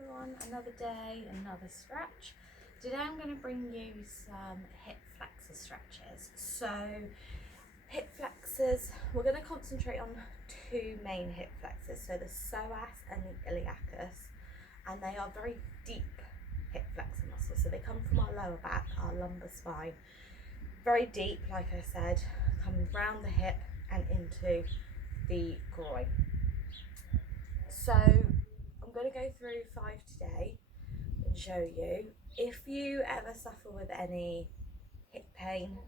everyone, another day, another stretch. Today I'm going to bring you some hip flexor stretches. So hip flexors, we're going to concentrate on two main hip flexors, so the psoas and the iliacus, and they are very deep hip flexor muscles. So they come from our lower back, our lumbar spine, very deep, like I said, coming round the hip and into the groin. So I'm going to go through 5 today and show you. If you ever suffer with any hip pain,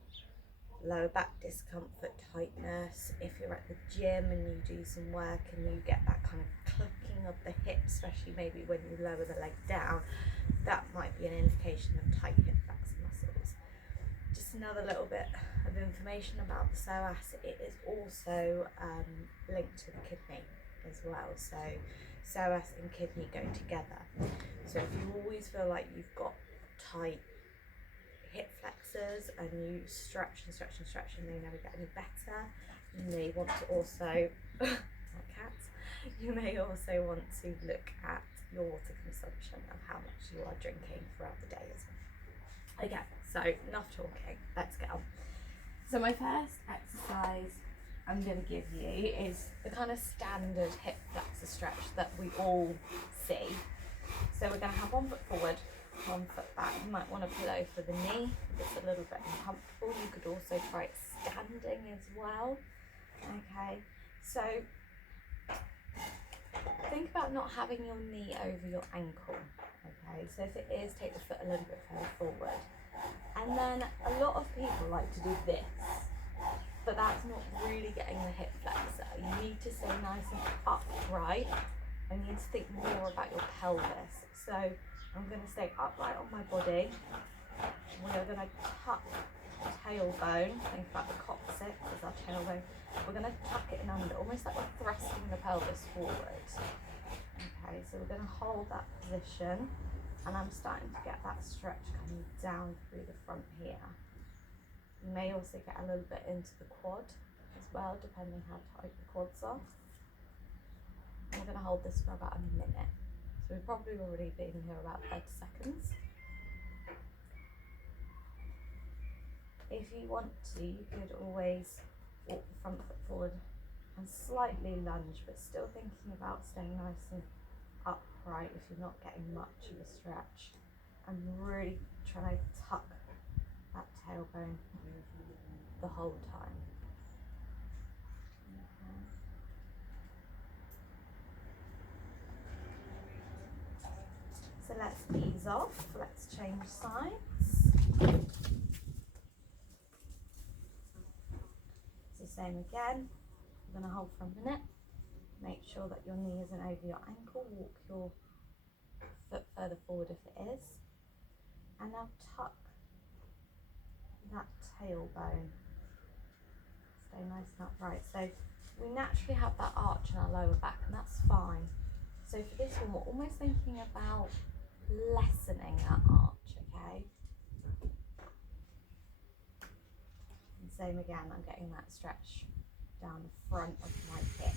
lower back discomfort, tightness, if you're at the gym and you do some work and you get that kind of clicking of the hip, especially maybe when you lower the leg down, that might be an indication of tight hip flexor muscles. Just another little bit of information about the psoas. It is also linked to the kidney as well, so psoas and kidney go together. So if you always feel like you've got tight hip flexors and you stretch and stretch and stretch and they never get any better, you may want to also like cats, you may also want to look at your water consumption and how much you are drinking throughout the day as well. Okay, so enough talking, let's get on. So my first exercise I'm going to give you is the kind of standard hip flexor stretch that we all see. So we're going to have one foot forward, one foot back. You might want a pillow for the knee if it's a little bit uncomfortable. You could also try it standing as well. Okay, so think about not having your knee over your ankle. Okay, so if it is, take the foot a little bit further forward. And then a lot of people like to do this, but that's not really getting the hip flexor. You need to stay nice and upright, and you need to think more about your pelvis. So I'm going to stay upright on my body. We're going to tuck the tailbone, think about the coccyx as our tailbone. We're going to tuck it in under, almost like we're thrusting the pelvis forward. Okay, so we're going to hold that position, and I'm starting to get that stretch coming down through the front here. You may also get a little bit into the quad as well, depending how tight the quads are. And we're going to hold this for about a minute. So we've probably already been here about 30 seconds. If you want to, you could always walk the front foot forward and slightly lunge, but still thinking about staying nice and upright if you're not getting much of a stretch. And really trying to tuck that tailbone the whole time. Okay. So let's ease off, let's change sides. So same again, we're going to hold for a minute. Make sure that your knee isn't over your ankle, walk your foot further forward if it is. And now tuck that tailbone. Stay nice and upright. So we naturally have that arch in our lower back, and that's fine. So for this one, we're almost thinking about lessening that arch, okay? And same again, I'm getting that stretch down the front of my hip.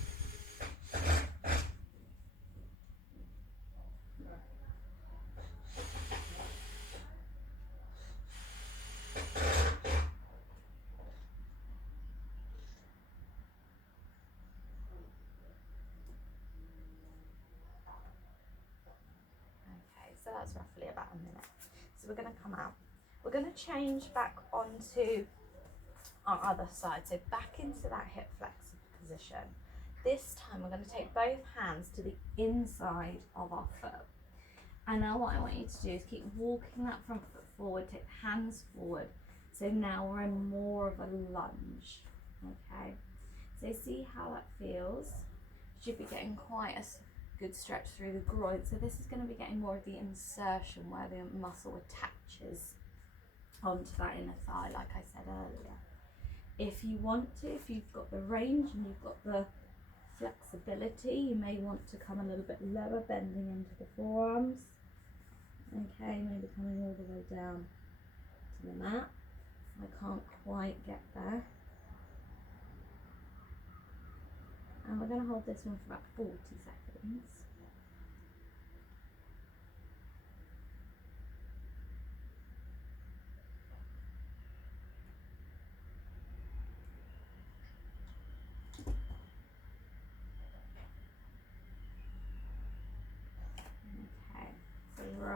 So that's roughly about a minute. So we're going to come out. We're going to change back onto our other side. So back into that hip flexor position. This time we're going to take both hands to the inside of our foot. And now what I want you to do is keep walking that front foot forward, take the hands forward. So now we're in more of a lunge. Okay. So see how that feels. Should be getting quite a good stretch through the groin. So this is going to be getting more of the insertion where the muscle attaches onto that inner thigh, like I said earlier. If you want to, if you've got the range and you've got the flexibility, you may want to come a little bit lower, bending into the forearms. Okay, maybe coming all the way down to the mat. I can't quite get there. And we're going to hold this one for about 40 seconds.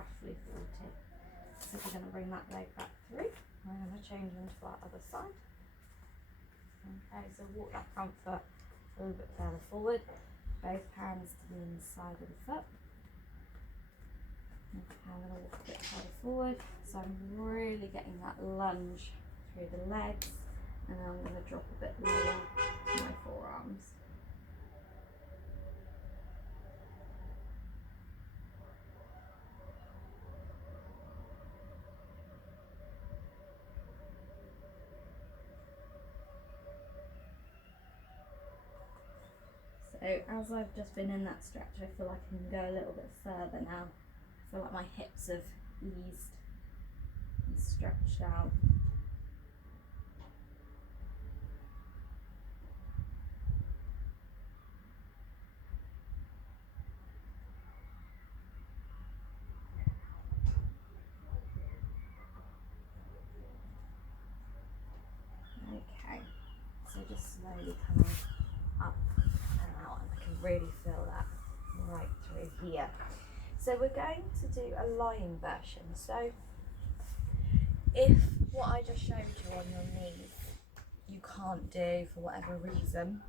roughly 40. So we're going to bring that leg back through. I'm going to change into our other side. Okay, so walk that front foot a little bit further forward. Both hands to the inside of the foot. Okay, I'm going to walk a bit further forward. So I'm really getting that lunge through the legs. And then I'm going to drop a bit lower to my forearms. So as I've just been in that stretch, I feel like I can go a little bit further now. I feel like my hips have eased and stretched out. Okay, so just slowly coming up and out, and I can really feel that right through here. So we're going to do a lying version. So if what I just showed you on your knees you can't do for whatever reason,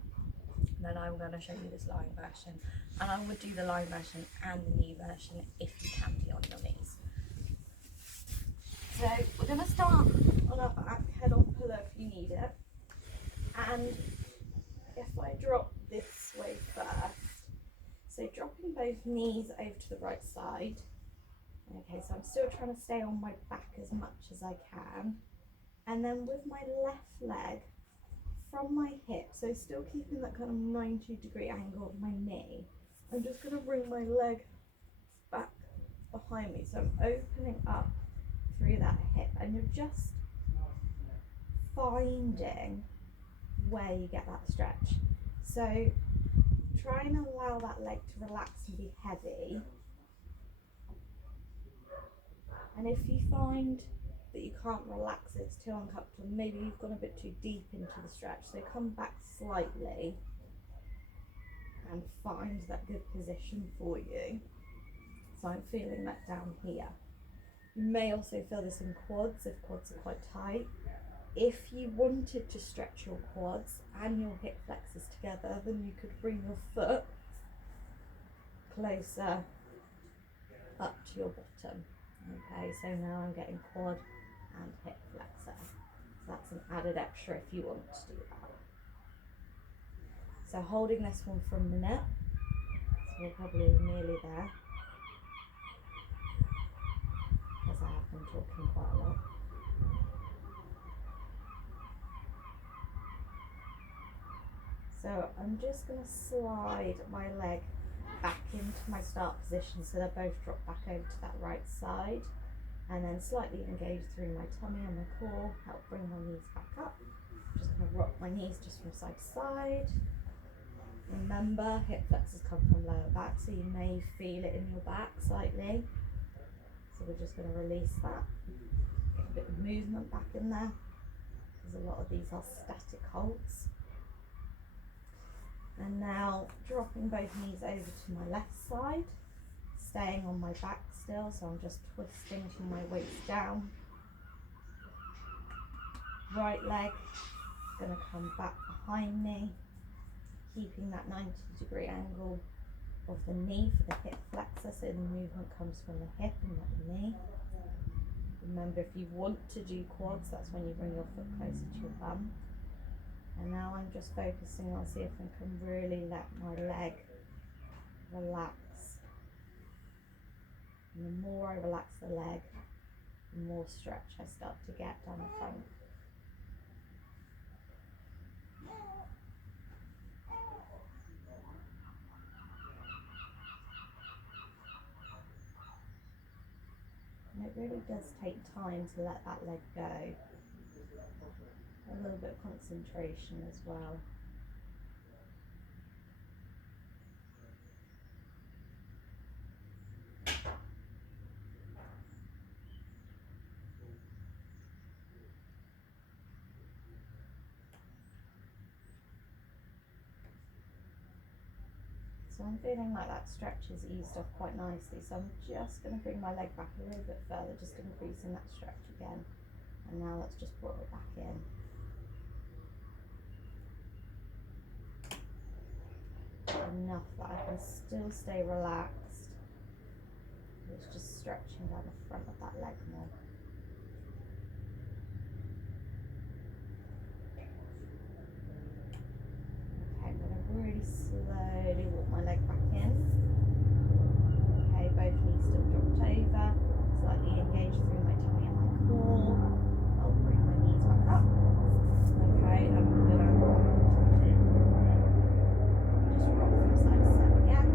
then I'm going to show you this lying version, and I would do the lying version and the knee version if you can be on your knees. So we're going to start on our back, head on pillow if you need it, and if I drop this way first, so dropping both knees over to the right side. Okay, so I'm still trying to stay on my back as much as I can, and then with my left leg from my hip, so still keeping that kind of 90-degree angle of my knee, I'm just going to bring my leg back behind me, so I'm opening up through that hip, and you're just finding where you get that stretch. So try and allow that leg to relax and be heavy, and if you find that you can't relax, it's too uncomfortable, maybe you've gone a bit too deep into the stretch, so come back slightly and find that good position for you. So I'm feeling that down here. You may also feel this in quads if quads are quite tight. If you wanted to stretch your quads and your hip flexors together, then you could bring your foot closer up to your bottom. Okay, so now I'm getting quad and hip flexor. So that's an added extra if you want to do that. So holding this one for a minute. So we're probably nearly there, because I have been talking quite a lot. So I'm just going to slide my leg back into my start position, so they're both dropped back over to that right side, and then slightly engage through my tummy and my core, help bring my knees back up. I'm just going to rock my knees just from side to side. Remember, hip flexors come from lower back, so you may feel it in your back slightly. So we're just going to release that, get a bit of movement back in there, because a lot of these are static holds. And now dropping both knees over to my left side, staying on my back still, so I'm just twisting from my waist down. Right leg going to come back behind me, keeping that 90-degree angle of the knee for the hip flexor, so the movement comes from the hip and not the knee. Remember, if you want to do quads, that's when you bring your foot closer to your bum. And now I'm just focusing on see if I can really let my leg relax. And the more I relax the leg, the more stretch I start to get down the front. And it really does take time to let that leg go. A little bit of concentration as well. So So I'm feeling like that stretch is eased off quite nicely. So I'm just going to bring my leg back a little bit further, just increasing that stretch again. And now let's just brought it back in. Enough that I can still stay relaxed. It's just stretching down the front of that leg more. Okay, I'm going to really slowly walk my leg back in. Okay, both knees still dropped over. Slightly engaged through my tummy and my core. I'll bring my knees back up. Okay, I'm going to just rock from side to side again.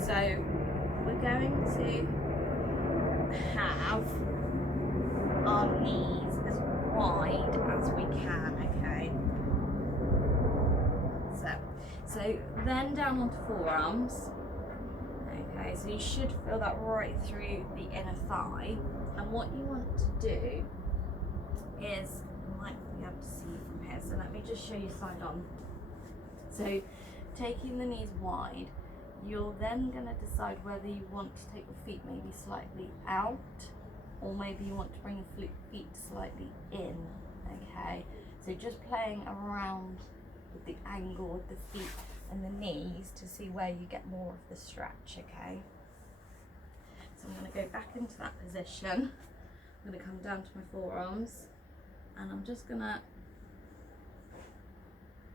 So we're going to have our knees as wide as we can, okay? So then down onto forearms, okay? So you should feel that right through the inner thigh. And what you want to do is, you might be able to see from here, so let me just show you side on. So taking the knees wide, you're then going to decide whether you want to take your feet maybe slightly out, or maybe you want to bring your feet slightly in, okay? So just playing around with the angle of the feet and the knees to see where you get more of the stretch, okay? So I'm going to go back into that position. I'm going to come down to my forearms, and I'm just going to,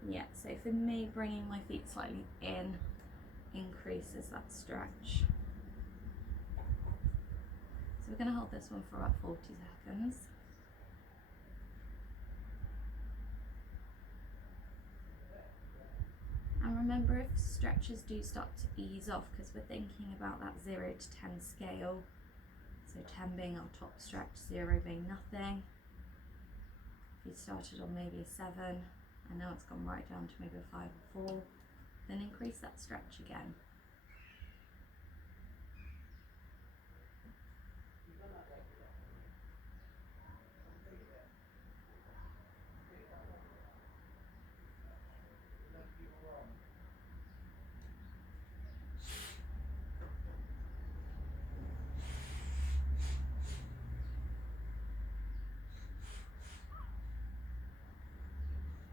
yeah, so for me, bringing my feet slightly in increases that stretch. So we're going to hold this one for about 40 seconds. And remember, if stretches do start to ease off, because we're thinking about that 0 to 10 scale, so 10 being our top stretch, 0 being nothing. If you started on maybe a 7 and now it's gone right down to maybe a 5 or 4, then increase that stretch again.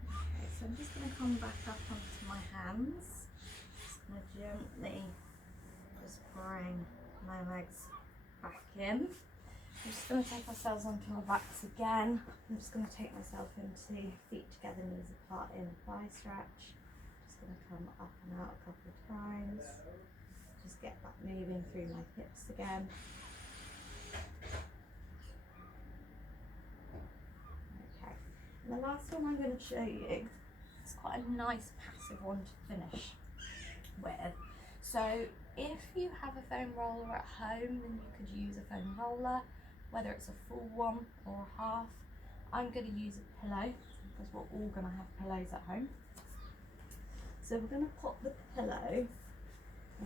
Okay, so I'm just going to come back up onto my hands. Just going to gently just bring my legs back in. I'm just going to take ourselves onto our backs again. I'm just going to take myself into feet together, knees apart, in thigh stretch. Just going to come up and out a couple of times. Just get that moving through my hips again. Okay, and the last one I'm going to show you is quite a nice passive one to finish with. So if you have a foam roller at home, then you could use a foam roller, whether it's a full one or a half. I'm going to use a pillow because we're all going to have pillows at home. So we're going to pop the pillow.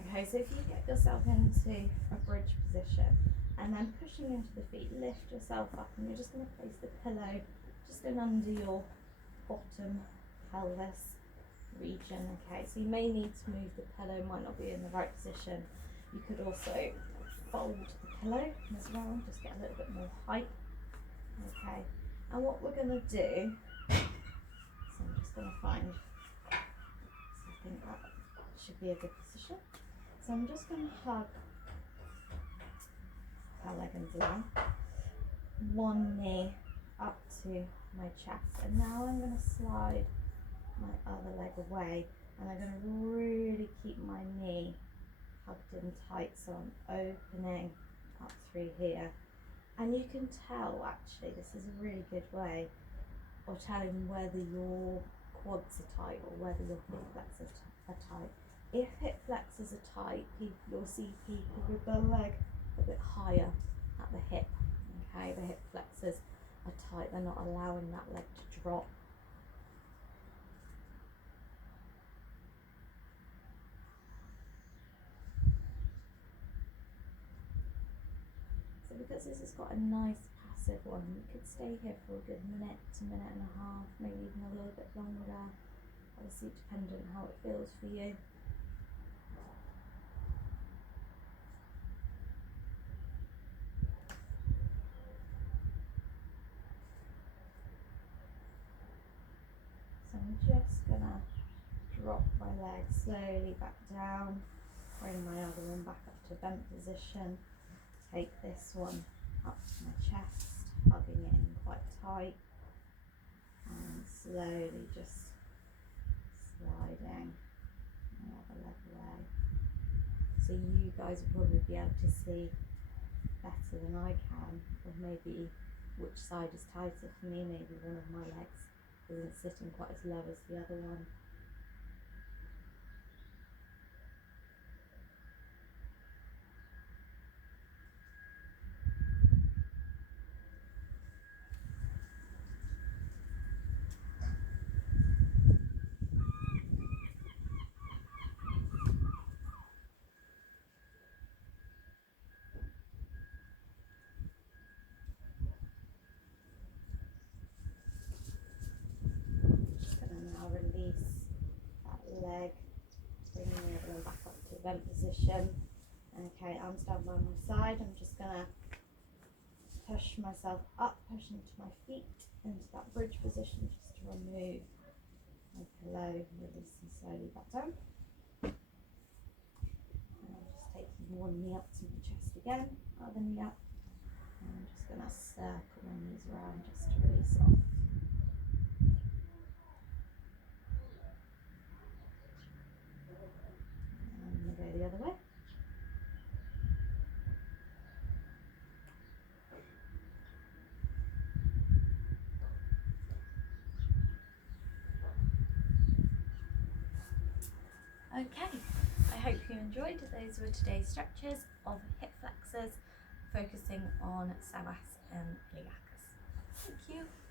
Okay, so if you get yourself into a bridge position and then pushing into the feet, lift yourself up, and you're just going to place the pillow just in under your bottom pelvis region. Okay, so you may need to move the pillow, might not be in the right position. You could also fold the pillow as well, just get a little bit more height. Okay, and what we're going to do, so I'm just going to find, so I think that should be a good position. So I'm just going to hug our leggings down, one knee up to my chest, and now I'm going to slide my other leg away, and I'm going to really keep my knee hugged in tight, so I'm opening up through here. And you can tell, actually, this is a really good way of telling whether your quads are tight or whether your hip flexors are tight. If hip flexors are tight, you'll see people with the leg a bit higher at the hip. Okay, the hip flexors are tight, they're not allowing that leg to drop. So because this has got a nice passive one, you could stay here for a good minute to minute and a half, maybe even a little bit longer, obviously dependent on how it feels for you. So I'm just gonna drop my leg slowly back down, bring my other one back up to bent position, take this one up to my chest, hugging it in quite tight, and slowly just sliding my other leg away. So you guys will probably be able to see better than I can, or maybe which side is tighter for me. Maybe one of my legs isn't sitting quite as low as the other one. Now release that leg, bringing the other one back up to bent position. Okay, arms down by my side. I'm just gonna push myself up, push into my feet, into that bridge position, just to remove my pillow, releasing slowly back down. And I'm just taking one knee up to my chest again, other knee up, and I'm just gonna circle my knees around just to release off. And go the other way. Okay, I hope you enjoyed. Those were today's stretches of hip flexors, focusing on psoas and iliacus. Thank you.